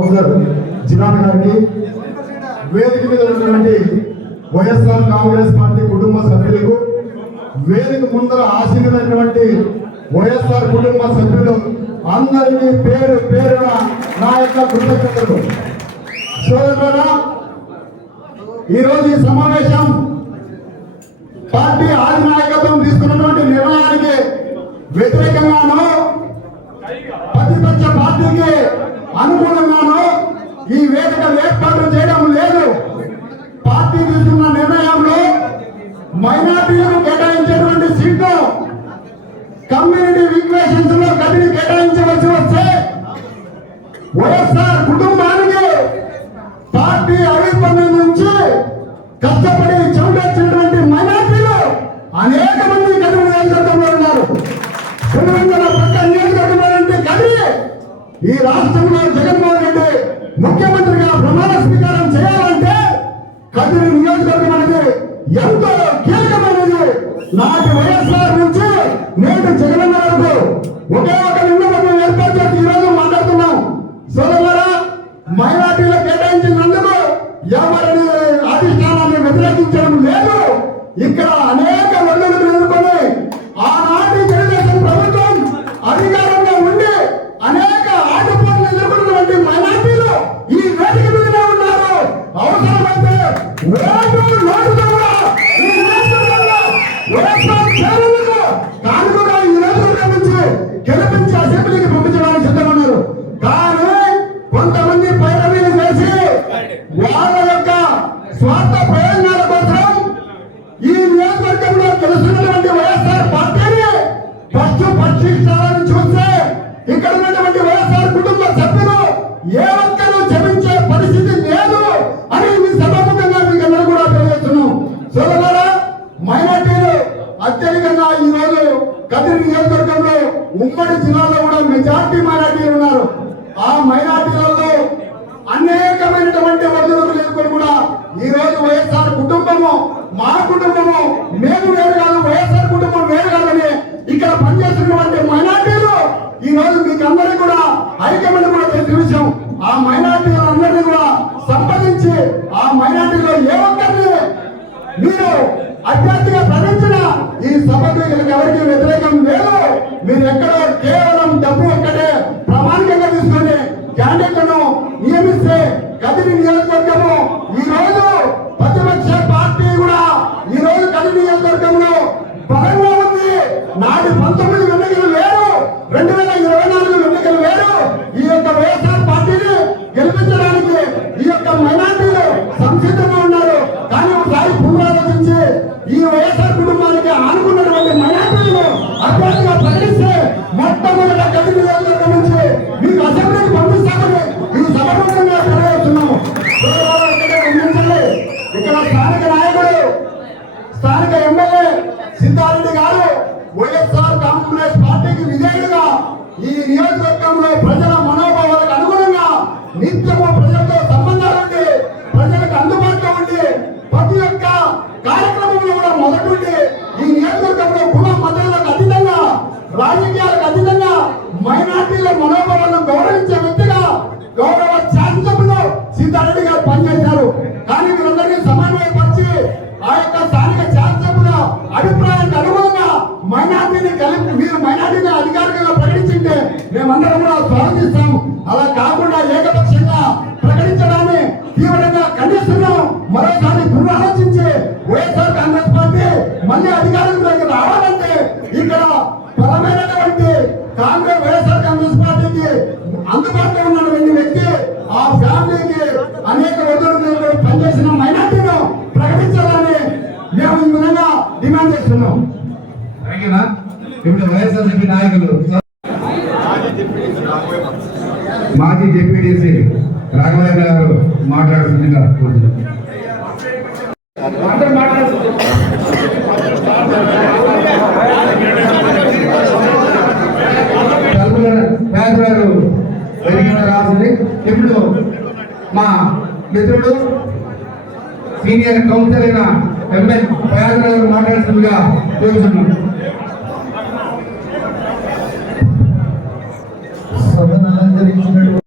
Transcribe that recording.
చిరాన్ గారికి వేదిక మీద ఉన్నటువంటి వైఎస్ఆర్ కాంగ్రెస్ పార్టీ కుటుంబ సభ్యులకు వేదిక ముందర ఆశీర్వైనటువంటి వైఎస్ఆర్ కుటుంబ సభ్యులు అందరికీ పేరు పేరున నా యొక్క కృతజ్ఞతలు. సోదరులారా ఈరోజు ఈ సమావేశం పార్టీ ఆది నాయకత్వం తీసుకున్నటువంటి నిర్ణయానికి వ్యతిరేకంగాను ప్రతిపక్ష పార్టీకి అనుకూలంగాను ఈ వేదిక ఏర్పాటు చేయడం లేదు. పార్టీ తీసుకున్న నిర్ణయంలో మైనార్టీలకు కేటాయించేటువంటి సీట్లు కమ్యూనిటీ ఈక్వేషన్స్లో గదిని కేటాయించవలసి వస్తే వైఎస్ఆర్ కుటుంబానికి పార్టీ ఆవిర్భావం నుంచి కష్టపడి చెవుడొచ్చినటువంటి మైనార్టీలు అనేక మంది కదిరి నియోజకవర్గంలో ఉన్నారు. పులివెందుల పక్క నియోజకవర్గం నుండి ఈ రాష్ట్రంలో జగన్మోహన్ రెడ్డి ముఖ్యమంత్రిగా ప్రమాణ స్వీకారం చేయాలంటే కదిరి నియోజకవర్గం అనేది ఎంతో కీలకమైనది. నాటి వైఎస్ఆర్ నుంచి నేటి జగనన్న వరకు ఒకే ఒక నిన్న ఏర్పాటు చేసి ఈ రోజు మాట్లాడుతున్నాం. సోదరులారా మైనార్టీలు కేటాయించినందుకు ఎవరిని అధిష్టానాన్ని వ్యతిరేకించడం లేదు. ఇక్కడ అనేక స్వార్థ ప్రయోజనాల కోసం ఈ నియోజకవర్గంలో గెలుస్తున్నటువంటి వైఎస్ఆర్ పార్టీని ఫస్ట్ పక్షిస్తారని చూస్తే ఇక్కడ ఉన్నటువంటి వైఎస్ఆర్ కుటుంబ సభ్యులు ఏ ఒక్కరూ క్షమించే పరిస్థితి లేదు అని మీ సభాముఖంగా మీకు అందరూ కూడా తెలియజేస్తున్నాం. సోదరులారా మైనార్టీలు అత్యధికంగా ఈ రోజు కదిరి నియోజకవర్గంలో ఉమ్మడి జిల్లాలో కూడా మెజార్టీ మైనార్టీలు ఉన్నారు. ఆ మైనార్టీలలో అనేకమైనటువంటి వర్గులకు ఎదుర్కొని కూడా ఈ రోజు వైఎస్ఆర్ కుటుంబము మా కుటుంబము మేము వేరు కాదు వైఎస్ఆర్ కుటుంబం వేరు కాదని ఇక్కడ పనిచేస్తున్నటువంటి మైనార్టీలు ఈ రోజు మీకు అందరికీ కూడా ఐక్యమని కూడా తెలిసిన విషయం ఆ మైనార్టీలందరినీ కూడా సంపాదించి ఆ మైనార్టీలో ఏ ఒక్కరిని మీరు అభ్యర్థిగా ప్రకటించిన ఈ సభకు ఎవరికి వ్యతిరేకం లేదు. మీరు ఎక్కడో కేవలం డబ్బు ఒక్కటే ప్రామాణికంగా తీసుకొని క్యాండిడేట్లను నియమిస్తే గదిని నియోజకవర్గము ఈ రోజు నాటి పంతొమ్మిది వైఎస్ఆర్ కాంగ్రెస్ పార్టీకి విధేయుడుగా ఈ నియోజకవర్గంలో ప్రజల మనోభావాలకు అనుగుణంగా నిత్యము ప్రజలతో సంబంధాలు ఉండి ప్రజలకు అందుబాటులో ఉండి ప్రతి ఒక్క కార్యక్రమంలో కూడా మొదటి ఈ నియోజకవర్గంలో కుల మతాలకు అతీతంగా రాజకీయాలకు అతీతంగా మైనార్టీల మనోభావాలను గౌరవించే వ్యక్తిగా గౌరవ మైనార్టీగా అధికారికంగా ప్రకటించింటే మేమందరం కూడా స్వాగతిస్తాము. అలా కాకుండా ఏకపక్షంగా ప్రకటించడాన్ని తీవ్రంగా ఖండిస్తున్నాం. మరోసారి పునరాలోచించి వైఎస్ఆర్ కాంగ్రెస్ పార్టీ మళ్ళీ అధికారంలోకి రావాలంటే ఇక్కడ బలమైనటువంటి కాంగ్రెస్ వైఎస్ఆర్ కాంగ్రెస్ పార్టీకి అందుబాటులో ఉన్నటువంటి వ్యక్తి ఆ ఫ్యామిలీకి అనేక వదులు పనిచేసిన మైనార్టీను ప్రకటించాలని మేము ఈ విధంగా డిమాండ్ చేస్తున్నాం. థాంక్యూనా? ఇప్పుడు వైఎస్ఆర్సీపీ నాయకులు మాజీ జెడ్పీటీసీ రాఘవయ్య గారు మాట్లాడుతుందిగా. రాసింది ఇప్పుడు మా మిత్రుడు సీనియర్ కౌన్సిలర్ అయిన ఎంఎల్ ప్రయాగరాజు మాట్లాడుతుందిగా. కోరుతున్నాను আমাদের